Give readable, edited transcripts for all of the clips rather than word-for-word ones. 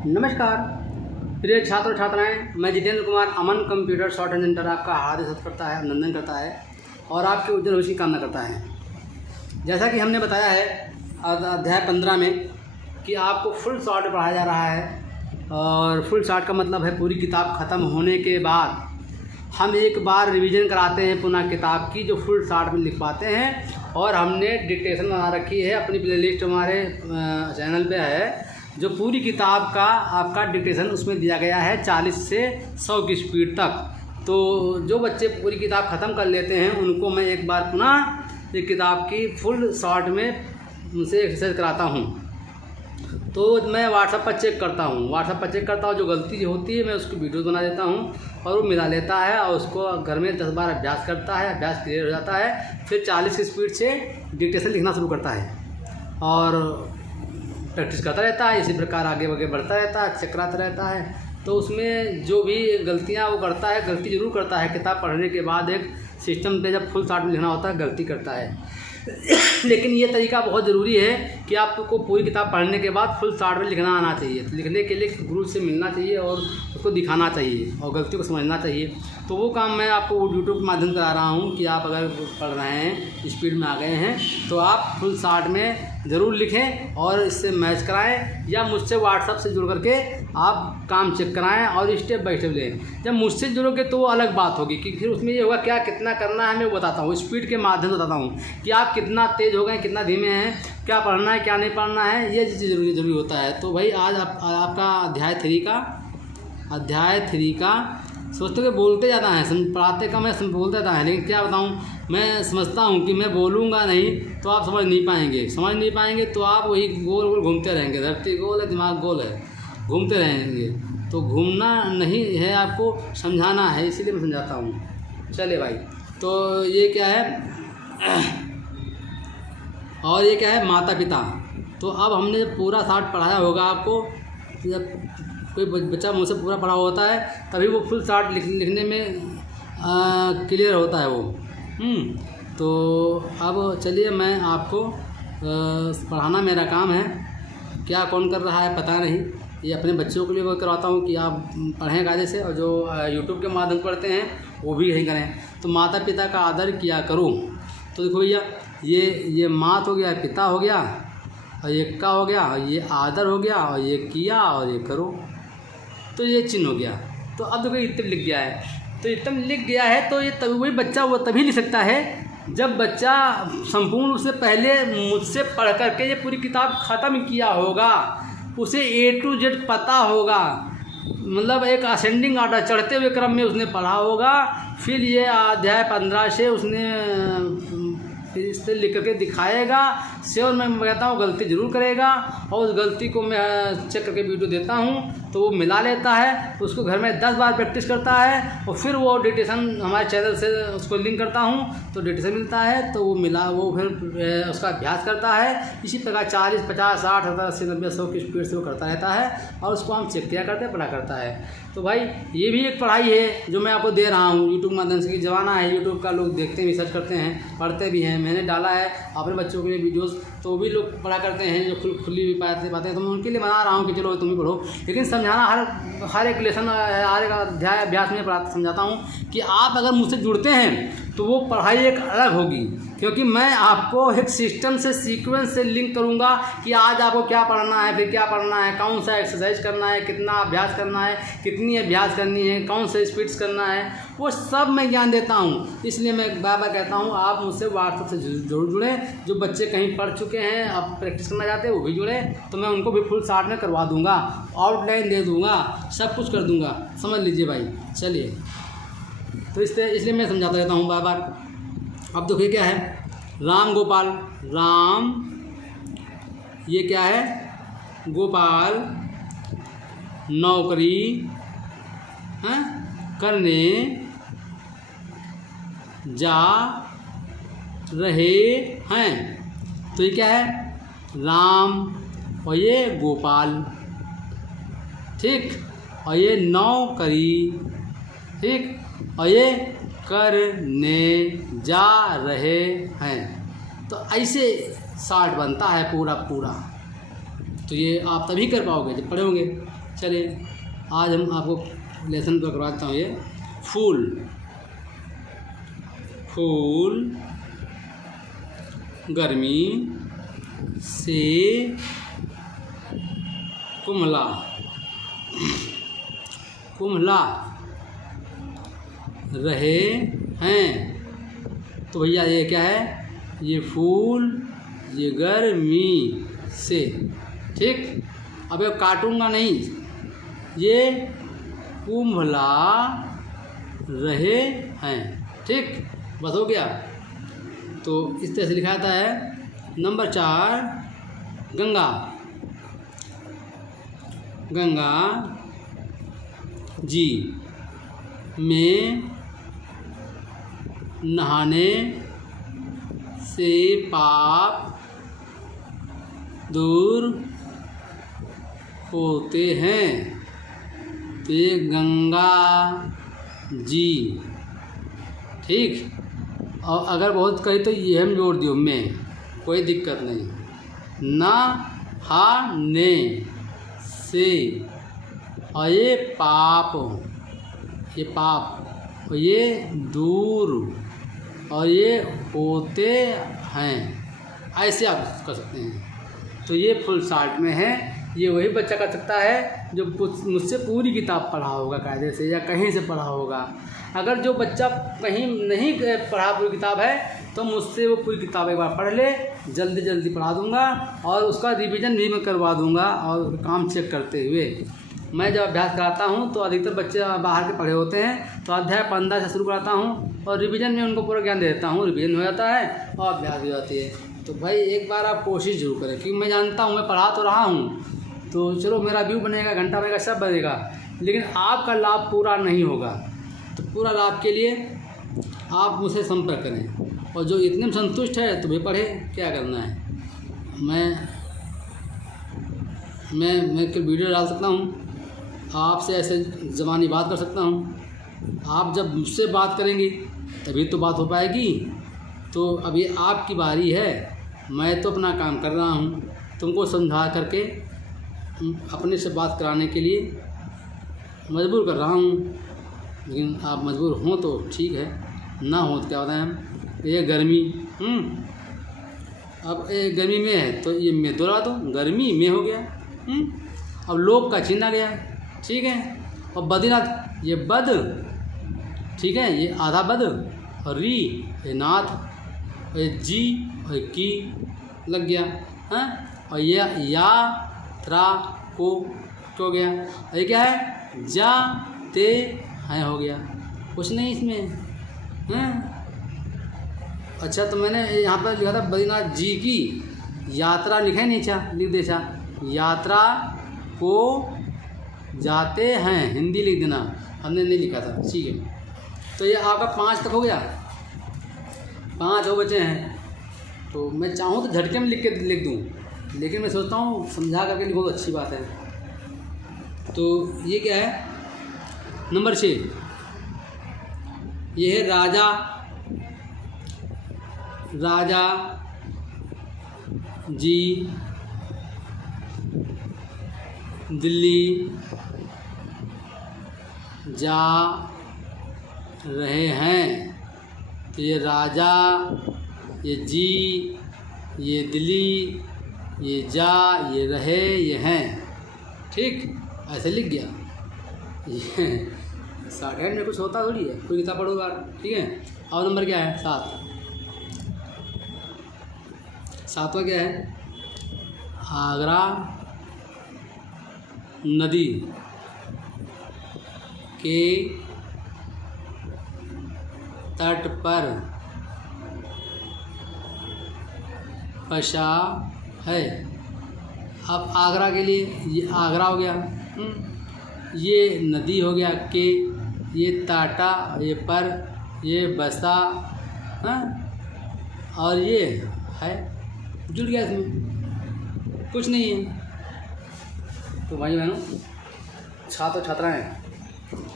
नमस्कार प्रिय छात्र छात्राएं, मैं जितेंद्र कुमार अमन कंप्यूटर शॉर्ट सेंटर आपका हार्दिक स्वागत करता है, अभिनंदन करता है और आपके उज्जवल भविष्य की कामना करता है। जैसा कि हमने बताया है अध्याय 15 में कि आपको फुल शॉर्ट पढ़ाया जा रहा है और फुल शॉर्ट का मतलब है पूरी किताब ख़त्म होने के बाद हम एक बार रिवीजन कराते हैं पुनः किताब की, जो फुल शॉर्ट में लिख पाते हैं। और हमने डिक्टेशन बना रखी है, अपनी प्लेलिस्ट हमारे चैनल पे है, जो पूरी किताब का आपका डिक्टेशन उसमें दिया गया है 40 से 100 की स्पीड तक। तो जो बच्चे पूरी किताब ख़त्म कर लेते हैं उनको मैं एक बार पुनः एक किताब की फुल शॉर्ट में उनसे एक्सरसाइज कराता हूँ। तो मैं व्हाट्सएप पर चेक करता हूँ, जो गलती होती है मैं उसकी वीडियो बना देता हूँ और वो मिला लेता है और उसको घर में 10 बार अभ्यास करता है, अभ्यास क्लियर हो जाता है। फिर 40 की स्पीड से डिक्टेशन लिखना शुरू करता है और प्रैक्टिस करता रहता है। इसी प्रकार आगे बढ़ता रहता है, चेक कराता रहता है। तो उसमें जो भी गलतियाँ वो करता है, गलती ज़रूर करता है। किताब पढ़ने के बाद एक सिस्टम पे जब फुल शॉर्ट में लिखना होता है गलती करता है लेकिन ये तरीका बहुत ज़रूरी है कि आपको पूरी किताब पढ़ने के बाद फुल शॉर्ट में लिखना आना चाहिए। तो लिखने के लिए गुरु से मिलना चाहिए और उसको दिखाना चाहिए और गलती को समझना चाहिए। तो वो काम मैं आपको यूट्यूब के माध्यम से करा रहा हूँ कि आप अगर पढ़ रहे हैं, स्पीड में आ गए हैं, तो आप फुल शॉर्ट में ज़रूर लिखें और इससे मैच कराएं या मुझसे व्हाट्सएप से जुड़ करके आप काम चेक कराएं और स्टेप बाय स्टेप लें। जब मुझसे जुड़ोगे तो वो अलग बात होगी कि फिर उसमें ये होगा क्या कितना करना है मैं वो बताता हूँ, स्पीड के माध्यम से बताता हूँ कि आप कितना तेज़ हो गए, कितना धीमे हैं, क्या पढ़ना है क्या नहीं पढ़ना है, ये चीज़ ज़रूरी होता है। तो भाई आज आपका अध्याय 3 का सोचते कि बोलते ज़्यादा हैं, पढ़ाते कम है, बोलते ज़्यादा है। लेकिन क्या बताऊँ, मैं समझता हूँ कि मैं बोलूँगा नहीं तो आप समझ नहीं पाएंगे तो आप वही गोल गोल घूमते रहेंगे। धरती गोल है, दिमाग गोल है, घूमते रहेंगे। तो घूमना नहीं है, आपको समझाना है, इसीलिए मैं समझाता हूँ। चलिए भाई, तो ये क्या है और ये क्या है, माता पिता। तो अब हमने पूरा शॉर्ट पढ़ाया होगा आपको, जब कोई बच्चा मुझसे पूरा पढ़ा होता है तभी वो फुल शॉर्ट लिखने में क्लियर होता है वो। तो अब चलिए, मैं आपको पढ़ाना मेरा काम है। क्या कौन कर रहा है पता नहीं, ये अपने बच्चों के लिए वो करवाता हूँ कि आप पढ़ें कायदे से, और जो यूट्यूब के माध्यम से पढ़ते हैं वो भी यही करें। तो माता पिता का आदर किया करो। तो देखो भैया, ये मात हो गया, पिता हो गया, और ये का हो गया, और ये आदर हो गया, और ये किया, और ये करो, तो ये चिन्ह हो गया। तो अब देखो इतम लिख गया है, तो इतम लिख गया है तो ये तभी वही बच्चा वो तभी लिख सकता है जब बच्चा संपूर्ण रूप से पहले मुझसे पढ़ करके ये पूरी किताब ख़त्म किया होगा, उसे A to Z पता होगा, मतलब एक असेंडिंग ऑर्डर चढ़ते हुए क्रम में उसने पढ़ा होगा। फिर ये अध्याय 15 से उसने फिर इससे लिख करके दिखाएगा से, और मैं कहता हूँ गलती ज़रूर करेगा और उस गलती को मैं चेक करके वीडियो देता हूँ तो वो मिला लेता है। उसको घर में 10 बार प्रैक्टिस करता है और फिर वो डिक्टेशन हमारे चैनल से उसको लिंक करता हूँ तो डिक्टेशन मिलता है, तो वो फिर उसका अभ्यास करता है। इसी प्रकार 40, 50, 60, 70, 80, 90, 100 की स्पीड से वो करता रहता है और उसको हम चेक किया करते हैं, पढ़ा करता है। तो भाई ये भी एक पढ़ाई है जो मैं आपको दे रहा हूँ यूट्यूब माध्यम से। कि ज़माना है यूट्यूब का, लोग देखते हैं, रिसर्च करते हैं, पढ़ते भी हैं। मैंने डाला है अपने बच्चों के लिए वीडियोस, तो भी लोग पढ़ा करते हैं जो खुली भी पाते हैं, तो मैं उनके लिए बना रहा हूँ कि चलो तुम भी पढ़ो। लेकिन समझाना हर एक लेसन, हर एक अध्याय अभ्यास में समझाता हूँ कि आप अगर मुझसे जुड़ते हैं तो वो पढ़ाई एक अलग होगी, क्योंकि मैं आपको एक सिस्टम से, सीक्वेंस से लिंक करूंगा कि आज आपको क्या पढ़ना है, फिर क्या पढ़ना है, कौन सा एक्सरसाइज करना है, कितना अभ्यास करना है, कितनी अभ्यास करनी है, कौन सा स्पीड्स करना है, वो सब मैं ज्ञान देता हूँ। इसलिए मैं बार-बार कहता हूँ आप मुझसे व्हाट्सएप से जरूर जुड़ें। जो बच्चे कहीं पढ़ चुके हैं, अब प्रैक्टिस करना चाहते हैं, वो भी जुड़ें, तो मैं उनको भी फुल शॉर्ट में करवा दूँगा, आउटलाइन दे दूँगा, सब कुछ कर दूँगा। समझ लीजिए भाई। चलिए, तो इसलिए मैं समझाता रहता हूँ बार बार। अब देखिए क्या है, राम गोपाल, राम ये क्या है, गोपाल नौकरी करने जा रहे हैं। तो ये क्या है, राम और ये गोपाल, ठीक, और ये नौकरी, ठीक, और ये करने जा रहे हैं। तो ऐसे शॉर्ट बनता है पूरा। तो ये आप तभी कर पाओगे जब पढ़े होंगे। चलिए आज हम आपको लेसन पर करवाता हूँ। ये फूल, फूल गर्मी से कुम्हला, कुम्हला रहे हैं। तो भैया ये क्या है, ये फूल, ये गर्मी से, ठीक। अब ये काटूंगा नहीं, ये कुम्हला रहे हैं, ठीक। बस हो गया। तो इस तरह से लिखा जाता है। नंबर 4 गंगा, गंगा जी में नहाने से पाप दूर होते हैं। तो ये गंगा जी, ठीक। और अगर बहुत कही तो ये हम जोड़ दियो में, कोई दिक्कत नहीं। नहाने से, और ये पाप, ये पाप, और ये दूर, और ये होते हैं, ऐसे आप कर सकते हैं। तो ये फुल शॉर्ट में है। ये वही बच्चा कर सकता है जो मुझसे पूरी किताब पढ़ा होगा कायदे से, या कहीं से पढ़ा होगा। अगर जो बच्चा कहीं नहीं पढ़ा पूरी किताब है तो मुझसे वो पूरी किताब एक बार पढ़ ले, जल्दी जल्दी पढ़ा दूंगा और उसका रिवीजन भी मैं करवा दूंगा। और काम चेक करते हुए मैं जब अभ्यास कराता हूँ तो अधिकतर बच्चे बाहर के पढ़े होते हैं, तो अध्याय 15 से शुरू कराता हूँ और रिवीजन में उनको पूरा ज्ञान दे देता हूँ। रिवीजन हो जाता है और अभ्यास भी हो जाती है। तो भाई एक बार आप कोशिश जरूर करें, क्योंकि मैं जानता हूँ मैं पढ़ा तो रहा हूँ, तो चलो मेरा व्यू बनेगा, घंटा बनेगा, सब बनेगा, लेकिन आपका लाभ पूरा नहीं होगा। तो पूरा लाभ के लिए आप मुझसे संपर्क करें, और जो इतने में संतुष्ट है तो भी पढ़े, क्या करना है। मैं एक वीडियो डाल सकता हूँ, आपसे ऐसे ज़बानी बात कर सकता हूँ। आप जब मुझसे बात करेंगी तभी तो बात हो पाएगी। तो अब ये आपकी बारी है, मैं तो अपना काम कर रहा हूँ, तुमको समझा करके अपने से बात कराने के लिए मजबूर कर रहा हूँ। लेकिन आप मजबूर हों तो ठीक है, ना हो तो क्या होता है। ये गर्मी, अब ये गर्मी में है तो ये में दोहरा दो, गर्मी में हो गया। अब लोक का छीना गया, ठीक है। और बद्रीनाथ, ये बद, ठीक है, ये आधा बद, और री ये नाथ, और ये जी और ये की लग गया, हाँ। और ये यात्रा को हो गया, और ये क्या है, जाते हैं हो गया, कुछ नहीं इसमें, हाँ। अच्छा तो मैंने यहाँ पर लिखा था बद्रीनाथ जी की यात्रा, लिखा ही नहीं, अच्छा लिख दे, यात्रा को जाते हैं, हिंदी लिख देना, हमने नहीं लिखा था, ठीक है। तो ये आपका 5 तक हो गया, 5 हो बचे हैं। तो मैं चाहूँ तो झटके में लिख दूँ, लेकिन मैं सोचता हूँ समझा करके लिखो तो अच्छी बात है। तो ये क्या है, नंबर 6, ये है राजा, राजा जी दिल्ली जा रहे हैं। तो ये राजा, ये जी, ये दिल्ली, ये जा, ये रहे, ये हैं, ठीक। ऐसे लिख गया। ये शॉर्टहैंड में कुछ होता थोड़ी है, कोई किताब पढ़ोगा, ठीक है। और नंबर क्या है, 7, 7वां क्या है, आगरा नदी के तट पर बसा है। अब आगरा के लिए ये आगरा हो गया, ये नदी हो गया के, ये टाटा, ये पर, ये बसा, हाँ, और ये है, जुड़ गया इसमें, कुछ नहीं है। तो भाई बहनों, छात्र छात्राएँ,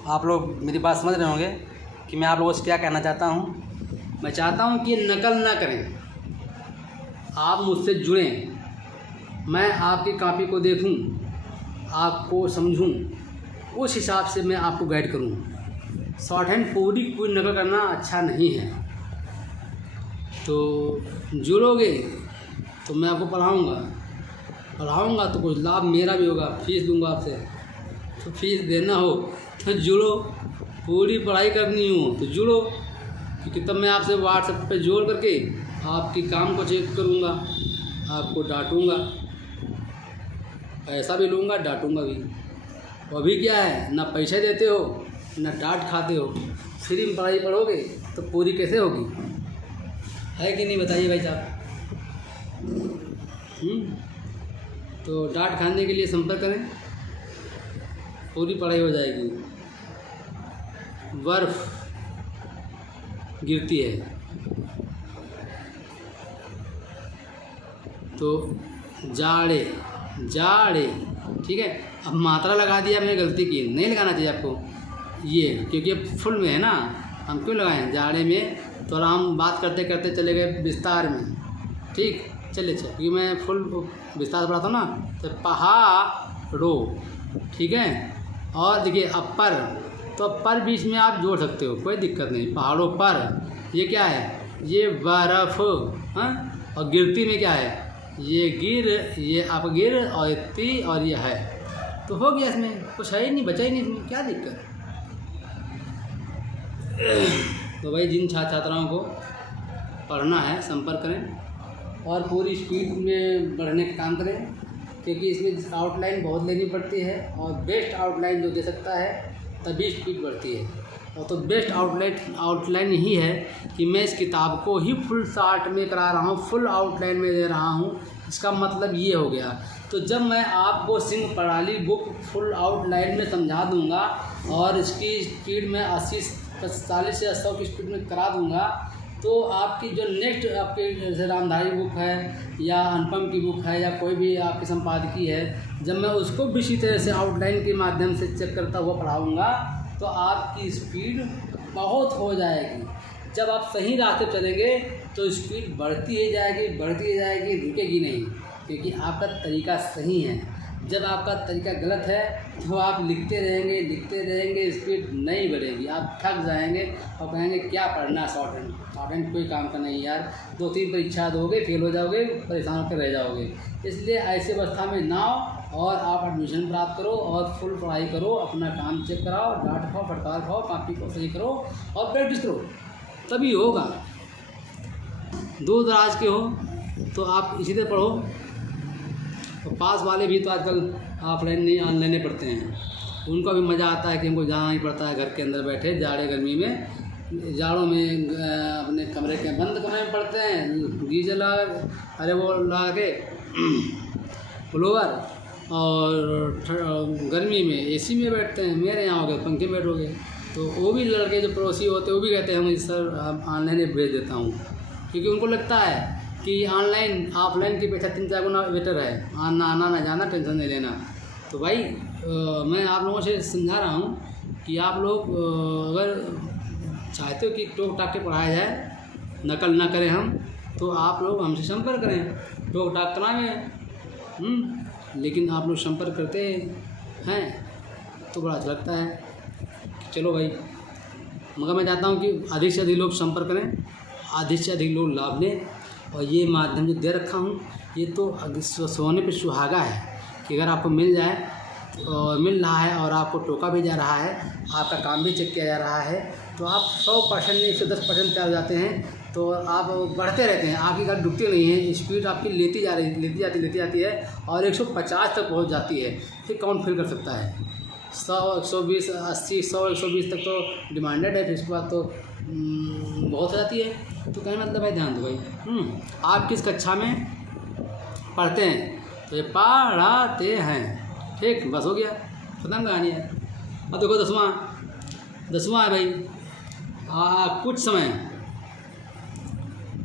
आप लोग मेरी बात समझ रहे होंगे कि मैं आप लोगों से क्या कहना चाहता हूँ। मैं चाहता हूँ कि नकल ना करें, आप मुझसे जुड़ें, मैं आपकी कॉपी को देखूं, आपको समझूं, उस हिसाब से मैं आपको गाइड करूं। शॉर्ट हैंड पूरी नकल करना अच्छा नहीं है। तो जुड़ोगे तो मैं आपको पढ़ाऊँगा तो कुछ लाभ मेरा भी होगा, फीस दूंगा आपसे। तो फीस देना हो तो जुड़ो, पूरी पढ़ाई करनी हो तो जुड़ो, क्योंकि तब मैं आपसे व्हाट्सएप पे जोड़ करके आपके काम को चेक करूँगा, आपको डांटूँगा, पैसा भी लूँगा, डांटूँगा भी। और अभी क्या है, ना पैसे देते हो ना डांट खाते हो, फ्री में पढ़ाई पढ़ोगे तो पूरी कैसे होगी, है कि नहीं बताइए भाई साहब। तो डांट खाने के लिए संपर्क करें, पूरी पढ़ाई हो जाएगी। बर्फ़ गिरती है तो जाड़े, ठीक है। अब मात्रा लगा दिया, मैंने गलती की, नहीं लगाना चाहिए आपको ये, क्योंकि अब फुल में है ना, हम क्यों लगाएं जाड़े में। तो हम बात करते करते चले गए विस्तार में, ठीक, चलिए क्योंकि मैं फुल विस्तार से पढ़ाता हूँ ना। तो पहाड़ो, ठीक है। और देखिए अपर, तो पर बीच में आप जोड़ सकते हो, कोई दिक्कत नहीं। पहाड़ों पर, ये क्या है, ये बर्फ़, हाँ। और गिरती में क्या है, ये गिर, ये अपगिर, और ये ती, और ये है। तो हो गया, इसमें कुछ है ही नहीं, बचा ही नहीं, इसमें क्या दिक्कत। तो भाई जिन छात्राओं को पढ़ना है संपर्क करें और पूरी स्पीड में बढ़ने का काम करें, क्योंकि इसमें आउटलाइन बहुत लेनी पड़ती है और बेस्ट आउटलाइन जो दे सकता है तभी स्पीड बढ़ती है। और तो बेस्ट आउटलाइन यही है कि मैं इस किताब को ही फुल शॉर्ट में करा रहा हूँ, फुल आउटलाइन में दे रहा हूँ। इसका मतलब ये हो गया। तो जब मैं आपको सिंह पराली बुक फुल आउटलाइन में समझा दूँगा और इसकी स्पीड में 40 से 80 की स्पीड में करा दूँगा, तो आपकी जो नेक्स्ट आपके जैसे रामधारी बुक है या अनुपम की बुक है या कोई भी आपकी संपादकीय है, जब मैं उसको भी इसी तरह से आउटलाइन के माध्यम से चेक करता हुआ पढ़ाऊँगा तो आपकी स्पीड बहुत हो जाएगी। जब आप सही रास्ते चलेंगे तो स्पीड बढ़ती ही जाएगी, रुकेगी नहीं, क्योंकि आपका तरीका सही है। जब आपका तरीका गलत है तो आप लिखते रहेंगे, स्पीड नहीं बढ़ेगी, आप थक जाएंगे और कहेंगे क्या पढ़ना शॉर्ट हैंड कोई काम का नहीं यार, 2-3 परीक्षा दोगे, फेल हो जाओगे, परेशान होकर रह जाओगे। इसलिए ऐसी अवस्था में ना हो और आप एडमिशन प्राप्त करो और फुल पढ़ाई करो, अपना काम चेक कराओ, डांट खाओ, फटकार खाओ, कॉपी को सही करो और प्रैक्टिस करो, तभी होगा। दूर दराज के हो तो आप इसी तरह पढ़ो। तो पास वाले भी तो आजकल ऑफलाइन नहीं ऑनलाइन पढ़ते हैं, उनको भी मज़ा आता है कि हमको जाना ही पड़ता है, घर के अंदर बैठे जाड़े गर्मी में, जाड़ों में अपने कमरे के बंद कमरे में पढ़ते हैं, गीजर लगा, वो लगा के फ्लोवर, और गर्मी में एसी में बैठते हैं। मेरे यहाँ हो गए पंखे में बैठोगे। तो वो भी लड़के जो पड़ोसी होते हैं वो भी कहते हैं हम सर ऑनलाइन भेज देता हूँ, क्योंकि उनको लगता है कि ऑनलाइन ऑफलाइन की अपेक्षा 3-4 गुना बेटर है, आना ना जाना, टेंशन नहीं लेना। तो भाई मैं आप लोगों से समझा रहा हूँ कि आप लोग अगर चाहते हो कि टोक टाक के पढ़ाया जाए, नकल ना करें हम, तो आप लोग हमसे संपर्क करें। टोक टाक कराएँ लेकिन आप लोग संपर्क करते हैं तो बड़ा अच्छा लगता है। चलो भाई, मगर मैं चाहता हूँ कि अधिक से अधिक लोग संपर्क करें, अधिक से अधिक लोग लाभ लें। और ये माध्यम जो दे रखा हूँ ये तो सोने पे सुहागा है कि अगर आपको मिल रहा है और आपको टोका भी जा रहा है, आपका काम भी चेक किया जा रहा है, तो आप 100% नहीं 110% चल जाते हैं। तो आप बढ़ते रहते हैं, आपकी गाड़ी रुकती नहीं है, स्पीड आपकी लेती जाती है और 150 तक पहुंच जाती है। फिर कौन फेल कर सकता है? 100, 120, 80, 100, 120 तक तो डिमांडेड है, फिर इसके बाद तो बहुत हो जाती है। तो कहने मतलब भाई ध्यान दो भाई, आप किस कक्षा में पढ़ते हैं तो ये पढ़ाते हैं, ठीक, बस हो गया, खत्म कहानी है। अब देखो 10वां है भाई, कुछ समय,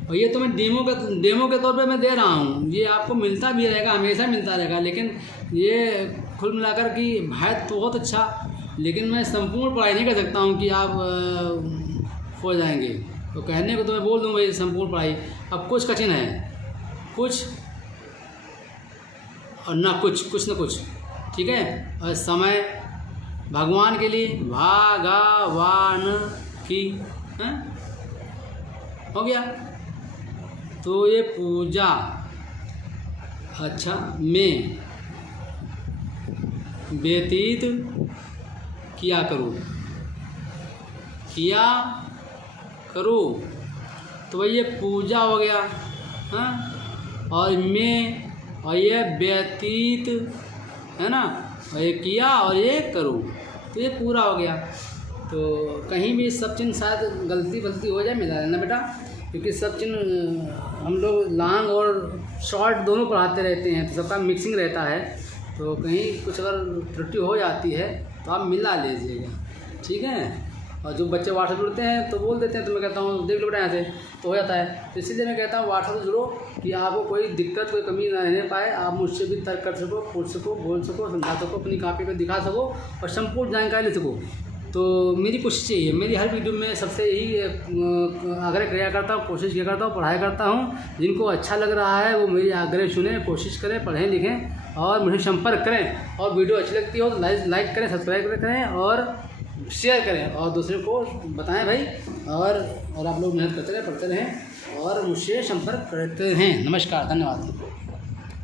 और ये तो मैं डेमो के तौर पे मैं दे रहा हूँ, ये आपको मिलता भी रहेगा, हमेशा मिलता रहेगा। लेकिन ये कुल मिलाकर कि है तो बहुत अच्छा, लेकिन मैं संपूर्ण पढ़ाई नहीं कर सकता हूँ कि आप हो जाएंगे। तो कहने को तो मैं बोल दूँ भाई संपूर्ण पढ़ाई, अब कुछ कठिन है, कुछ और ना कुछ, ठीक ठीक है। और समय भगवान के लिए भगवान की है, हो गया। तो ये पूजा अच्छा में व्यतीत किया करो, किया करो, तो भाई ये पूजा हो गया। हाँ, और में और ये व्यतीत है ना, और ये किया और ये करो, तो ये पूरा हो गया। तो कहीं भी सब चिन्ह शायद गलती हो जाए मिला लेना बेटा, क्योंकि सब चिन्ह हम लोग लॉन्ग और शॉर्ट दोनों पढ़ाते रहते हैं, तो सबका मिक्सिंग रहता है। तो कहीं कुछ अगर त्रुटि हो जाती है तो आप मिला लीजिएगा, ठीक है। और जो बच्चे व्हाट्सएप जुड़ते हैं तो बोल देते हैं, तो मैं कहता हूँ देख लो बेटा यहाँ से, तो हो जाता है। तो इसीलिए मैं कहता हूँ व्हाट्सएप से जुड़ो कि आपको कोई दिक्कत कोई कमी ना रहने पाए, आप मुझसे भी तर्क कर सको, पूछ सको, बोल सको, समझा सको, अपनी कॉपी पर दिखा सको और संपूर्ण जानकारी ले सको। तो मेरी कोशिश यही है, मेरी हर वीडियो में सबसे यही आग्रह किया करता हूँ, कोशिश किया करता हूँ, पढ़ाया करता हूँ। जिनको अच्छा लग रहा है वो मेरी आग्रह सुने, कोशिश करें, पढ़ें लिखें और मुझे संपर्क करें। और वीडियो अच्छी लगती हो तो लाइक करें, सब्सक्राइब करें और शेयर करें और दूसरे को बताएं भाई। और आप लोग मेहनत करते रहें, पढ़ते रहें और मुझसे संपर्क करते रहें। नमस्कार, धन्यवाद।